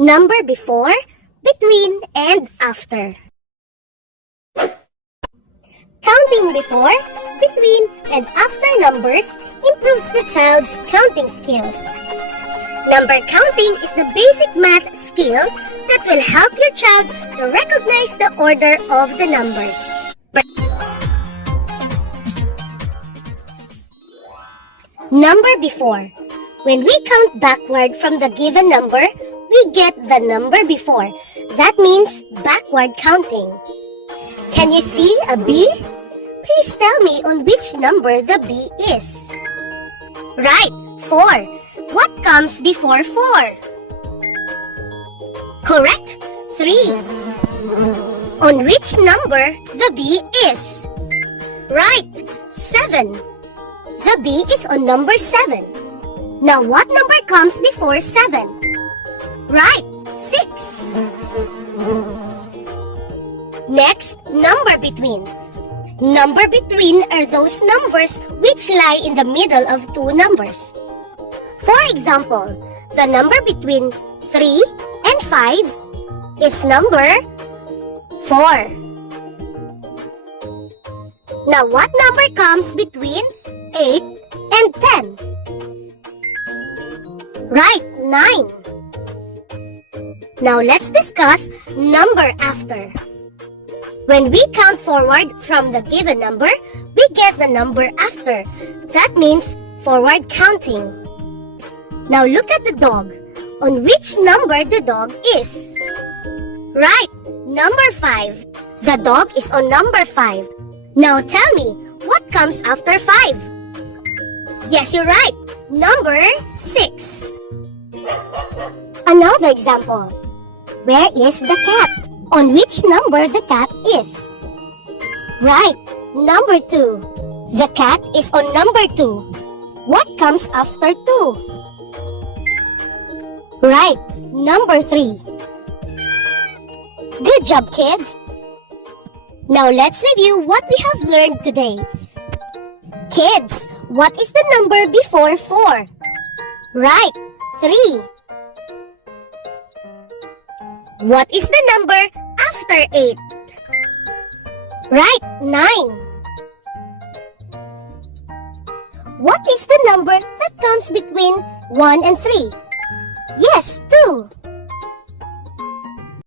Number before, between, and after. Counting before, between, and after numbers improves the child's counting skills. Number counting is the basic math skill that will help your child to recognize the order of the numbers. Number before. When we count backward from the given number, we get the number before. That means backward counting. Can you see a B? Please tell me on which number the B is. Right, 4. What comes before 4? Correct, 3. On which number the B is? Right, 7. The B is on number 7. Now what number comes before 7? Right, 6. Next, number between. Number between are those numbers which lie in the middle of two numbers. For example, the number between 3 and 5 is number 4. Now what number comes between 8 and 10? Right, 9. Now let's discuss number after. When we count forward from the given number, we get the number after. That means forward counting. Now look at the dog. On which number the dog is? Right, number 5. The dog is on number 5. Now tell me, what comes after 5? Yes, you're right. Number 6. Another example. Where is the cat? On which number the cat is? Right, number 2. The cat is on number 2. What comes after 2? Right, number 3. Good job, kids! Now let's review what we have learned today. Kids, what is the number before 4? Right, 3. What is the number after 8? Right, 9. What is the number that comes between 1 and 3? Yes, 2.